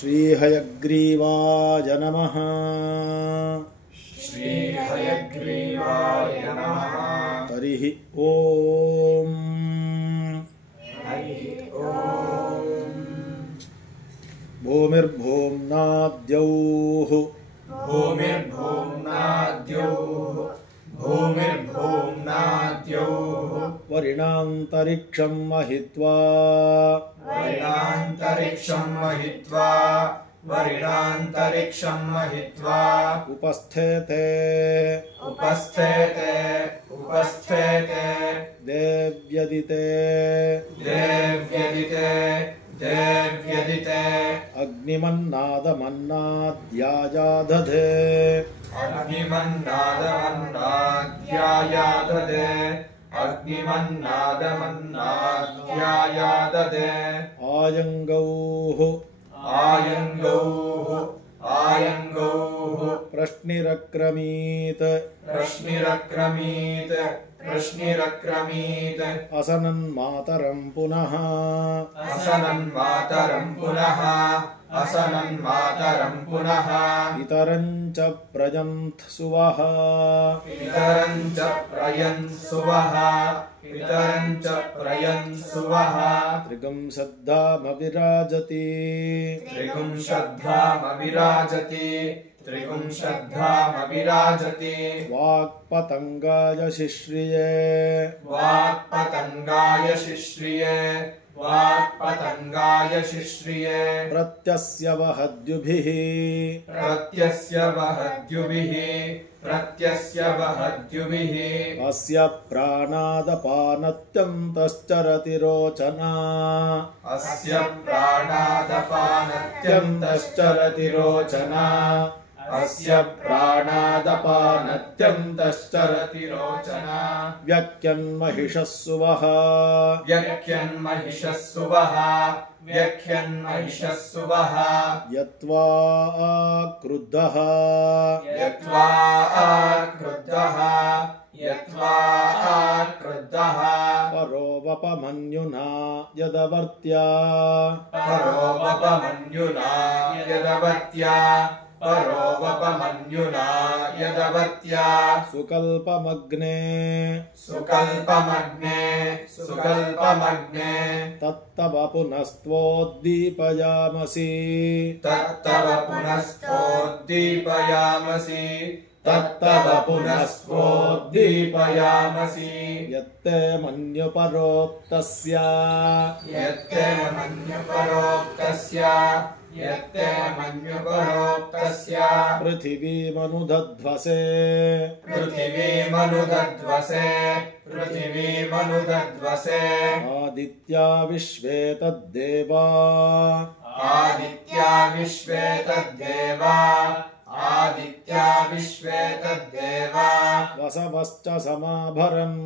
श्रीहयग्रीवाय नमः। श्रीहयग्रीवाय नमः। हरिः ओम्। भूमिर्भूम्नाद्यौः वरिणान्तरिक्षं महित्वा उपस्थेते देव्यदिते अग्निमन्नादमन्नाद्यायादधे आयङ्गौः प्रश्निरक्रमीत् असनन्मातरं पुनः इतरं च प्रयन्त्सुवः त्रिगुंशद्धामविराजति वाक्पतंगाय शिश्रिये प्रत्यस्य वहद्युभिः अस्य प्राणादपानत्यन्तश्चरति रोचना व्याख्यन्महिषः सुवः यत्वा क्रुद्धः परोवपमन्युना यदवर्त्या सुकल्पमग्ने तत्तव पुनस्त्वोद्दीपयामसि यत्ते मन्युपरोक्तस्य पृथिवीमनुदध्वसे आदित्या विश्वे तद्देवा वसवश्च समाभरन्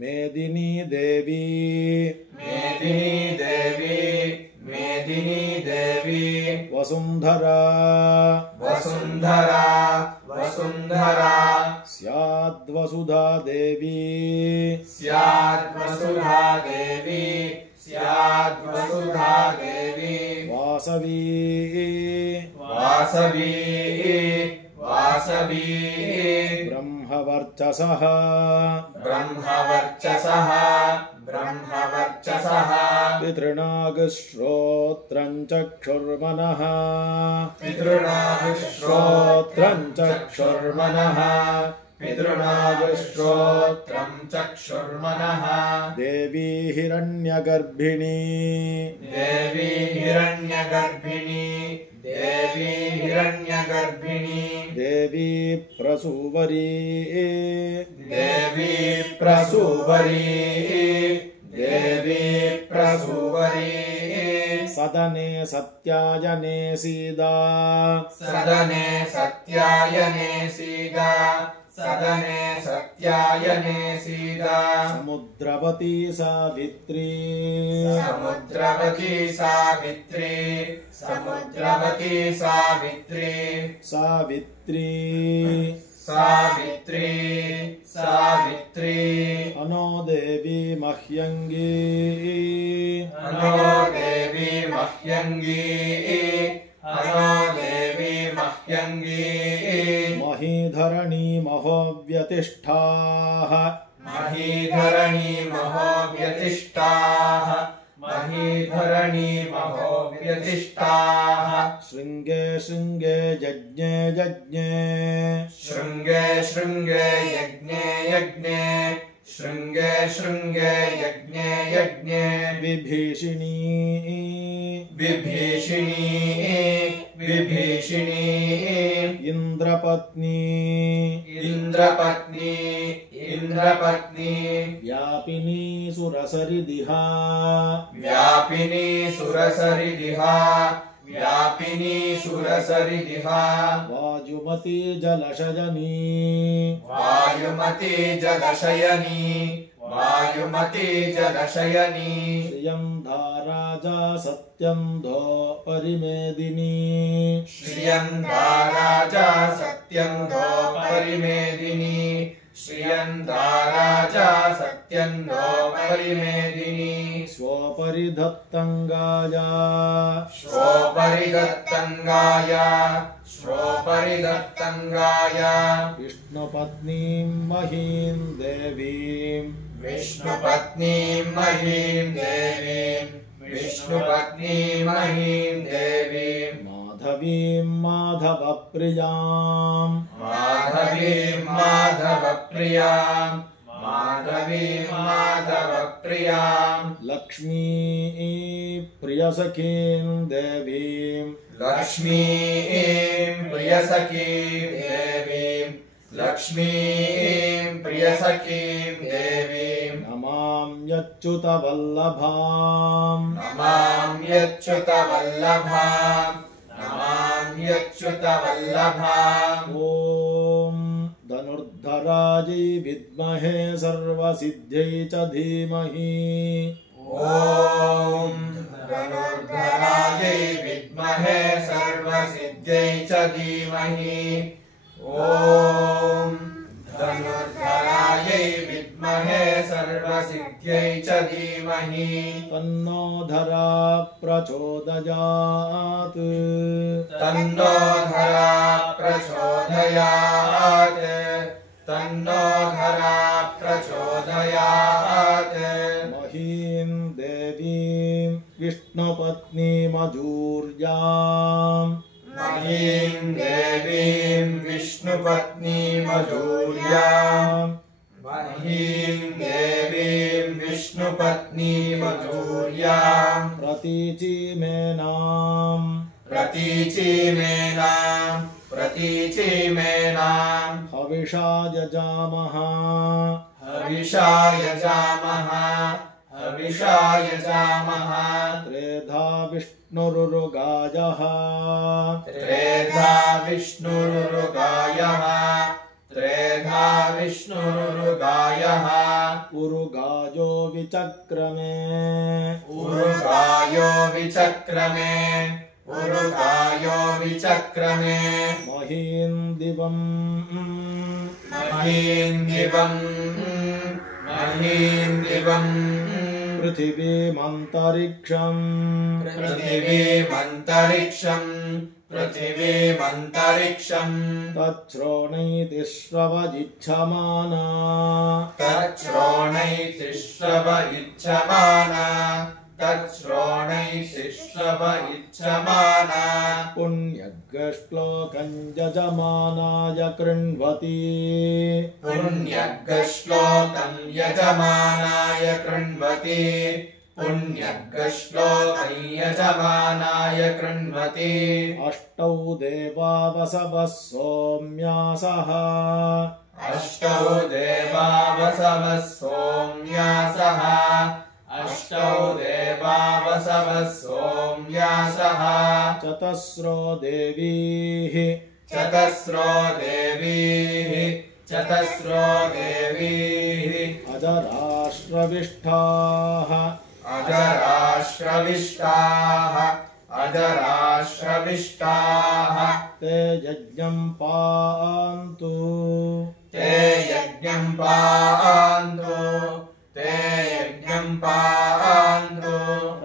मेदिनी देवी वसुंधरा स्याद्वसुधा देवी वासवी ब्रह्मवर्चसः पितृणागश्रोत्रं चक्षुर्मनः देवी हिरण्यगर्भिणी देवी प्रसूवरी सदने सत्यायने सीदा समुद्रवती सावित्री सावित्री सावित्री अनो देवी मह्यंगी अनो देवी मह्यंगी अनो देवी मह्यंगी महीधरणी महोव्यतिष्ठाः महीधरणी महोव्यतिष्ठाः महीधरणी महोव्यतिष्ठाः शृंगे शृंगे यज्ञे यज्ञे शृंगे शृंगे यज्ञे यज्ञे शृंगे शृंगे यज्ञे यज्ञे विभीषिणी विभीषिणी विभीषिणी इंद्रपत्नी इंद्रपत्नी इंद्रपत्नी व्यापिनी सुरसरिदिहा व्यापिनी सुरसरिदिहा व्यापिनी सुरसरिदिहा वायुमती जलशयनी वायुमती जलशयनी वायुमती जलशयनी श्रियं धाराजा सत्यं धो परिमेदिनी श्रियन्दाराजा सत्यन्धो परिमेदिनी श्रियन्दाराजा सत्यन्धो परिमेदिनी स्वपरिधत्तङ्गाया श्वोपरिदत्तङ्गाया श्वोपरिदत्तङ्गाय विष्णुपत्नीं महीं देवीं विष्णुपत्नीं महीं देवीं विष्णुपत्नीं महीं देवीं माधवीं माधवप्रियां माधवीं माधवप्रियां माधवीं माधवप्रियां लक्ष्मी प्रियसखीं देवीं लक्ष्मीं प्रियसखीं देवीं लक्ष्मीं प्रियसखीं देवीं नमाम्यच्युतवल्लभां नमाम्यच्युतवल्लभां नमाम्यच्युतवल्लभाम् ॐ धनुर्धरायै विद्महे सर्वसिद्ध्यै च धीमहि ॐ धनुर्धरायै विद्महे सर्वसिद्ध्यै च धीमहि ॐ धनुर्धरायै विद्महे सर्वसिद्ध्यै च धीमहि तन्नो धरा प्रचोदयात् तन्नो धरा प्रचोदयात् तन्नो धरा प्रचोदयात् महीं देवीं विष्णुपत्नीमजूर्याम् महीं देवीं विष्णुपत्नीमजूर्याम् महीं देवीं विष्णुपत्नीमजूर्याम् प्रतीचीमेनाम् प्रतीचीमेनाम् प्रतीचीमेनाम् हविषा यजामः हविषा यजामः हविषा यजामः त्रेधा विष्णुरुगायः त्रेधा विष्णुरुगायः त्रेधा विष्णुरुगायः उरुगायो विचक्रमे उरुगायो विचक्रमे उरुगायो विचक्रमे महीं दिवम् महीं दिवम् महीं दिवम् पृथिवीमन्तरिक्षम् पृथिवीमन्तरिक्षम् पृथिवीमन्तरिक्षम् तच्छ्रोणैति श्रवजिच्छमाना तच्छ्रोणैति श्रव इच्छमाना तच्छ्रोणैति श्रव इच्छमाना पुण्यग्श्लोकं यजमानाय कृण्वति पुण्यग्श्लोकं यजमानाय कृण्वति पुण्यग्श्लोकं यजमानाय कृण्वति अष्टौ देवा वसवः सोम्यासः अष्टौ देवा वसवः सोम्यासः अष्टौ देवा वसवः सोम्यासः चतस्रो देवीः चतस्रो देवीः चतस्रो देवीः अजराश्रविष्ठाः अजराश्रविष्टाः राजराश्रविष्टाः ते यज्ञं पान्तु ते यज्ञं पान्तु ते यज्ञं पान्तु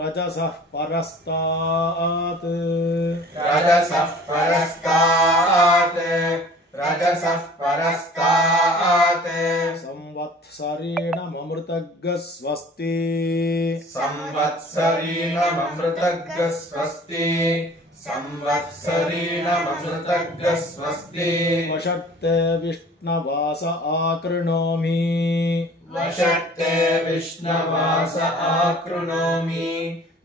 रजसः परस्तात् रजसः परस्तात् रजसः परस्तात् संवत्सरेणमृतग् स्वस्ति संवत्सरेणमृतग् स्वस्ति संवत्सरेणमृतग् स्वस्ति वषट्ते विष्णवास आकृणोमि वषट्ते विष्णवास आकृणोमि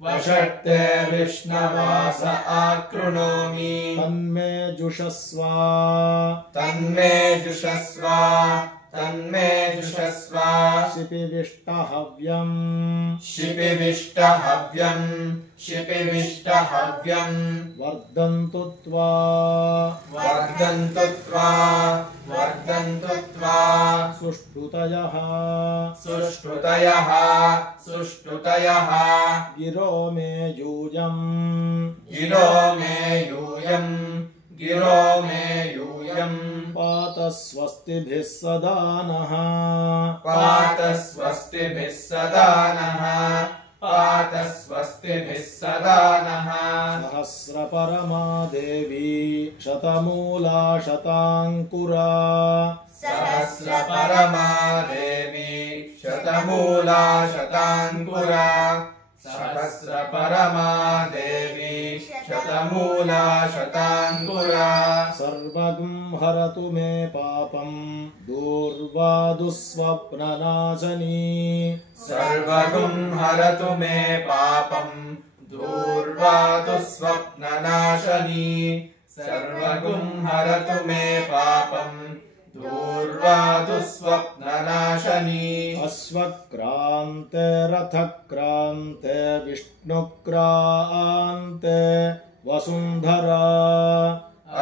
वषट्ते विष्णवास आकृणोमि तन्मे जुषस्व तन्मे जुषस्व तन्मे जुषस्व शिपिविष्टहव्यम् शिपिविष्टहव्यम् शिपिविष्टहव्यम् वर्धन्तु त्वा वर्धन्तु त्वा वर्धन्तु त्वा सुष्ठुतयः सुष्ठुतयः सुष्ठुतयः गिरो मे यूयम् गिरो मे यूयम् गिरो मे यूयम् पात स्वस्तिभिः सदा नः पात स्वस्तिभिः सदा नः पात स्वस्तिभिः सदा नः सहस्रपरमा देवी शतमूला शताङ्कुरा सहस्रपरमा देवी शतमूला शताङ्कुरा सहस्रपरमा देवी शतमूला शताङ्कुरा सर्वगं हरतु मे पापं दूर्वा दुःस्वप्ननाशनी सर्वगुं हरतु मे पापं दूर्वा दुःस्वप्ननाशनी सर्वगुं हरतु मे पापं दूर्वा दुःस्वप्ननाशनी अश्वक्रान्ते रथक्रान्ते विष्णुक्रान्ते वसुन्धरा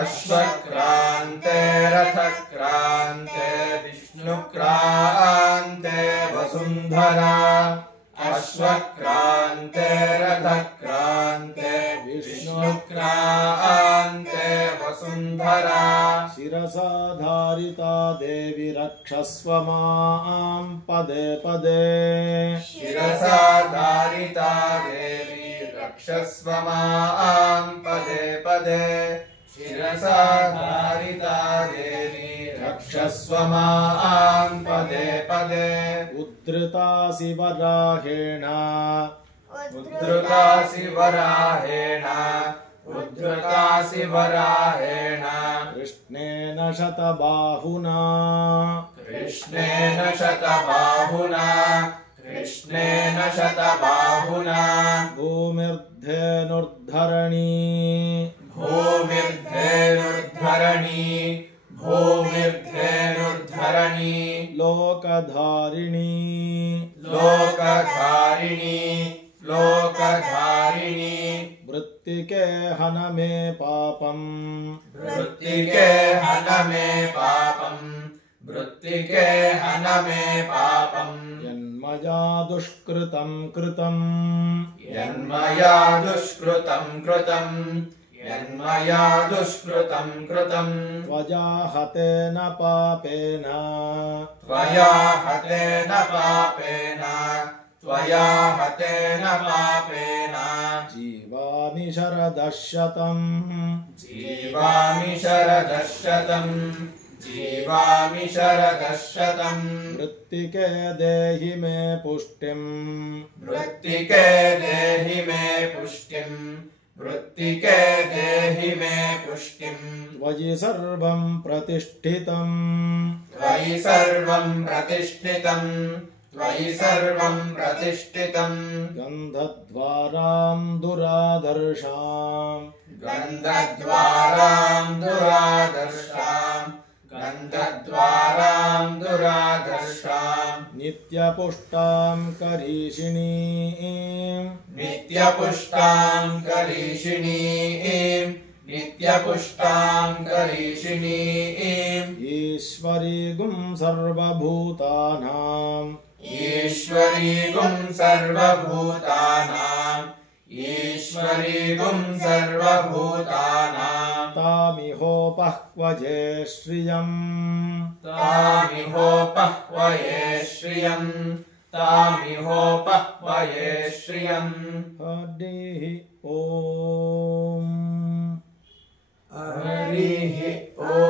अश्वक्रान्ते रथक्रान्ते विष्णुक्रान्ते वसुन्धरा अश्वक्रान्ते रथक्रान्ते विष्णुक्रान्ते वसुन्धरा शिरसा धारिता देवी रक्षस्व मां पदे पदे शिरसा धारिता देवी रक्षस्व मां पदे पदे शिरसा धारिता देवी रक्षस्व मां पदे पदे उद्धृतासि वराहेण उद्धृतासि वराहेण उद्धृतासि वराहेण कृष्णेन शतबाहुना कृष्णेन शतबाहुना कृष्णेन शतबाहुना भूमिर्धेनुर्धरणी भूमिर्धेनुर्धरणी भूमिर्धेनुर्धरणी लोकधारिणी लोकधारिणी लोकधारिणी वृत्तिके हन मे पापम् वृत्तिके हन मे पापम् वृत्तिके हन मे पापम् यन्मया दुष्कृतं कृतम् यन्मया दुष्कृतं कृतम् यन्मया दुष्कृतं कृतम् त्वया हतेन पापेन त्वया हतेन पापेन त्वया हतेन पापेन जीवामि शरदः शतम् जीवामि शरदः शतम् जीवामि शरदः शतम् वृत्तिके देहि मे पुष्टिम् वृत्तिके देहि मे पुष्टिम् वृत्तिके देहि मे पुष्टिम् त्वयि सर्वं प्रतिष्ठितम् त्वयि सर्वं प्रतिष्ठितम् त्वयि सर्वं प्रतिष्ठितम् गन्धद्वारां दुरादर्शाम् गन्धद्वारां दुरादर्शाम् गन्धद्वारां दुरादर्शाम् नित्यपुष्टां करीषिणीम् नित्यपुष्टां करीषिणीम् नित्यपुष्टां करीषिणीम् ईश्वरीगुं सर्वभूतानाम् ईश्वरीगुं सर्वभूतानाम् ईश्वरीगुं स्वरीतुम् सर्वभूतानां तामिहोपह्वजे श्रियम् तामिहोपह्वये श्रियम् तामिहोपह्वये श्रियम् हरिः ॐ हरिः ॐ